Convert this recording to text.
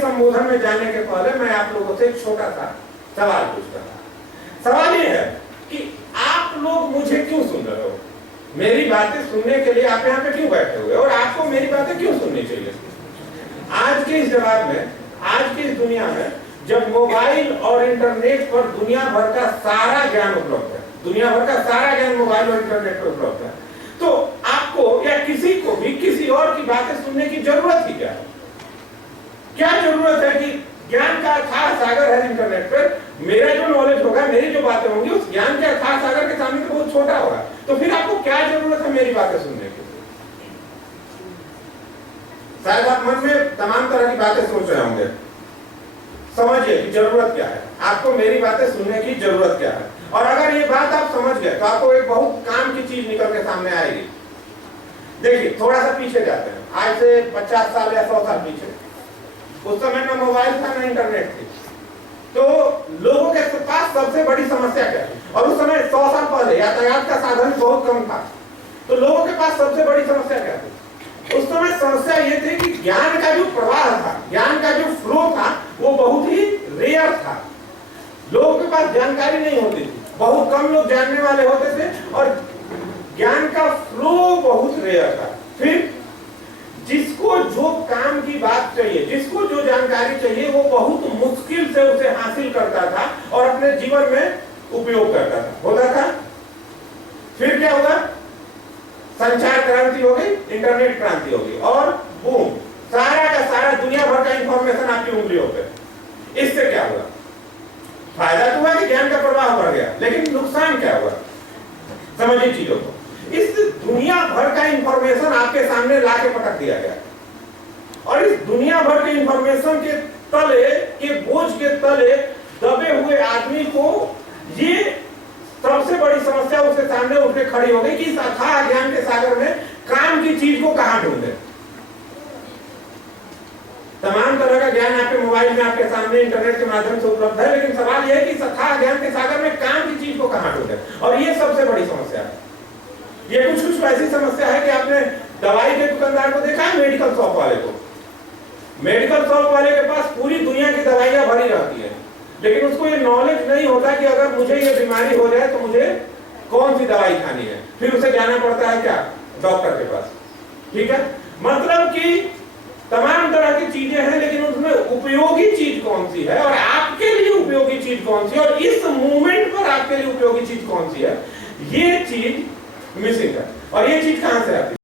संबोधन में जाने के पहले मैं आप लोगों से एक छोटा सा सवाल पूछता था। सवाल ये है कि आप लोग मुझे क्यों सुन रहे हो? मेरी बातें सुनने के लिए आप यहाँ पे क्यों बैठे हुए और आपको मेरी बातें क्यों सुननी चाहिए? आज के इस जवाब में, आज की इस दुनिया में, जब मोबाइल और इंटरनेट पर दुनिया भर का सारा ज्ञान उपलब्ध है, दुनिया भर का सारा ज्ञान मोबाइल और इंटरनेट पर उपलब्ध है, तो आपको या किसी को भी किसी और की बातें सुनने की जरूरत ही क्या है? क्या जरूरत है कि ज्ञान का अथाह सागर है इंटरनेट पर, मेरा जो नॉलेज होगा, मेरी जो बातें होंगी, उस ज्ञान के अथाह सागर के सामने तो बहुत छोटा होगा। तो फिर आपको क्या जरूरत है मेरी बातें सुनने की? शायद आप मन में तमाम तरह की बातें सोच रहे होंगे। समझिए कि जरूरत क्या है, आपको मेरी बातें सुनने की जरूरत क्या है। और अगर ये बात आप समझ गए तो आपको एक बहुत काम की चीज निकल के सामने आएगी। देखिए, थोड़ा सा पीछे जाते हैं, आज से 50 साल या 100 साल पीछे। उस समय ना मोबाइल था ना इंटरनेट थी, तो लोगों के पास सबसे बड़ी समस्या क्या थी? और उस समय 100 साल पहले यातायात का साधन बहुत कम था, तो लोगों के पास सबसे बड़ी समस्या क्या थी? उस समय समस्या ये थी कि ज्ञान का जो प्रवाह था, ज्ञान का जो फ्लो था, वो बहुत ही रेयर था। लोगों के पास जानकारी नहीं होती थी, बहुत कम लोग जानने वाले होते थे और ज्ञान का फ्लो बहुत रेयर था। फिर जिसको जो काम की बात चाहिए, जिसको जो जानकारी चाहिए, वो बहुत मुश्किल से उसे हासिल करता था और अपने जीवन में उपयोग करता था, होता था। फिर क्या होगा? संचार क्रांति हो गई, इंटरनेट क्रांति हो गई और बूम, सारा का सारा दुनिया भर का इंफॉर्मेशन आपकी उंगलियों पे। इससे क्या हुआ? फायदा तो हुआ कि ज्ञान का प्रवाह बढ़ गया, लेकिन नुकसान क्या हुआ? समझिए चीजों को। इस दुनिया भर का इंफॉर्मेशन आपके सामने लाके पटक दिया गया और इस दुनिया भर के इंफॉर्मेशन के तले के बोझ के तले दबे हुए आदमी को ये सबसे बड़ी समस्या उसके सामने उठके खड़ी हो गई कि इस अथाह ज्ञान के सागर में काम की चीज को कहां ढूंढे। तमाम तरह का ज्ञान आपके मोबाइल में, आपके सामने इंटरनेट के माध्यम से उपलब्ध है, लेकिन सवाल यह है कि इस अथाह ज्ञान के सागर में काम की चीज को कहां ढूंढे। और ये सबसे बड़ी समस्या है। ये कुछ ऐसी समस्या है कि आपने दवाई के दुकानदार को देखा है, मेडिकल शॉप वाले को। मेडिकल शॉप वाले के पास पूरी दुनिया की दवाइयां भरी रहती है, लेकिन उसको ये नॉलेज नहीं होता कि अगर मुझे ये बीमारी हो जाए तो मुझे कौन सी दवाई खानी है। फिर उसे जाना पड़ता है क्या? डॉक्टर के पास। ठीक है, मतलब कि तमाम तरह की चीजें हैं, लेकिन उसमें उपयोगी चीज कौन सी है और आपके लिए उपयोगी चीज कौन सी है और इस मूवमेंट पर आपके लिए उपयोगी चीज कौन सी है, ये चीज मिसिंग है। और ये चीज कहां से आती है?